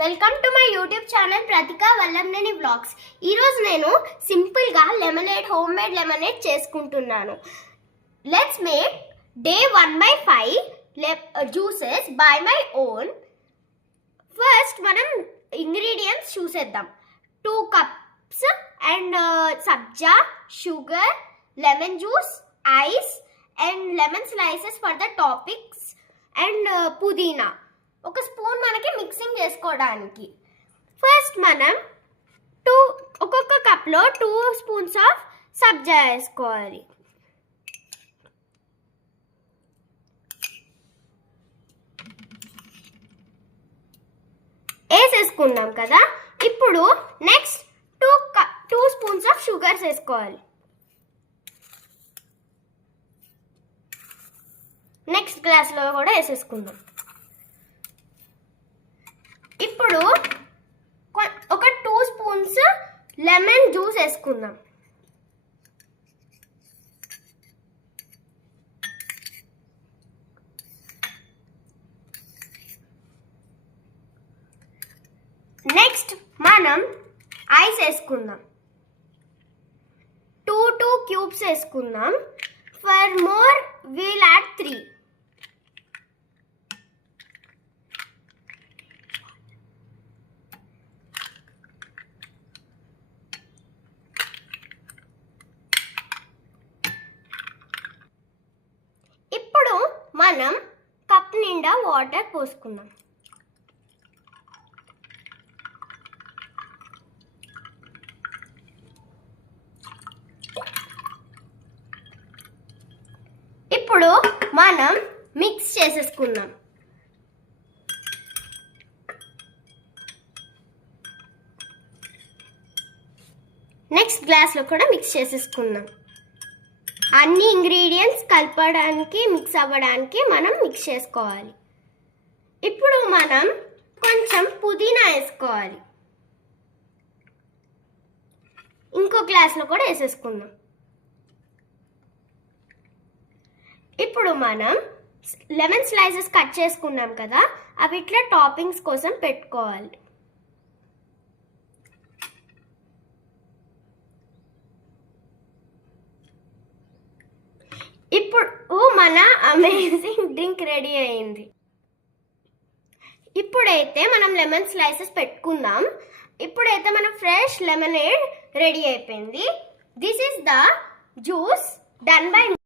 Welcome to my YouTube channel Prathika Vallamneni vlogs. ఈరోజు నేను సింపుల్గా హోమ్ మేడ్ లెమనేడ్ చేసుకుంటున్నాను. Let's make the 1/5 juices by my own. First మనం ingredients చూసేద్దాం. 2 cups and sabja, sugar, lemon juice, ice and lemon slices for the toppings and pudina. ఒక spoon మనకి mixing చేసుకోవడానికి. First మనం ఒక్కొక్క కప్లో 2 స్పూన్స్ ఆఫ్ సబ్జా వేసుకోవాలి. వేసేసుకున్నాం కదా. ఇప్పుడు నెక్స్ట్ 2 స్పూన్స్ ఆఫ్ షుగర్స్ వేసుకోవాలి. నెక్స్ట్ గ్లాస్లో కూడా వేసేసుకుందాం. ఇప్పుడు ఒక 2 స్పూన్స్ లెమన్ జ్యూస్ వేసుకుందాం. నెక్స్ట్ మనం ఐస్ వేసుకుందాం. 2 క్యూబ్స్ వేసుకుందాం. For more we'll add 3. ఇప్పుడు మనం కప్ నిండా వాటర్ పోసుకుందాం. ఇప్పుడు మనం మిక్స్ చేసేసుకుందాం. నెక్స్ట్ గ్లాస్లో కూడా మిక్స్ చేసేసుకుందాం. అన్ని ఇంగ్రీడియంట్స్ కలపడానికి మిక్స్ అవ్వడానికి మనం మిక్స్ చేసుకోవాలి. ఇప్పుడు మనం కొంచెం పుదీనా వేసుకోవాలి. ఇంకో గ్లాస్లో కూడా వేసేసుకుందాం. ఇప్పుడు మనం లెమన్ స్లైసెస్ కట్ చేసుకున్నాం కదా, అవి ఇట్లా టాపింగ్స్ కోసం పెట్టుకోవాలి. ఇప్పుడు మన అమేజింగ్ డ్రింక్ రెడీ అయింది. ఇప్పుడైతే మనం లెమన్ స్లైసెస్ పెట్టుకుందాం. ఇప్పుడైతే మన ఫ్రెష్ లెమనేడ్ రెడీ అయిపోయింది. This is the juice done by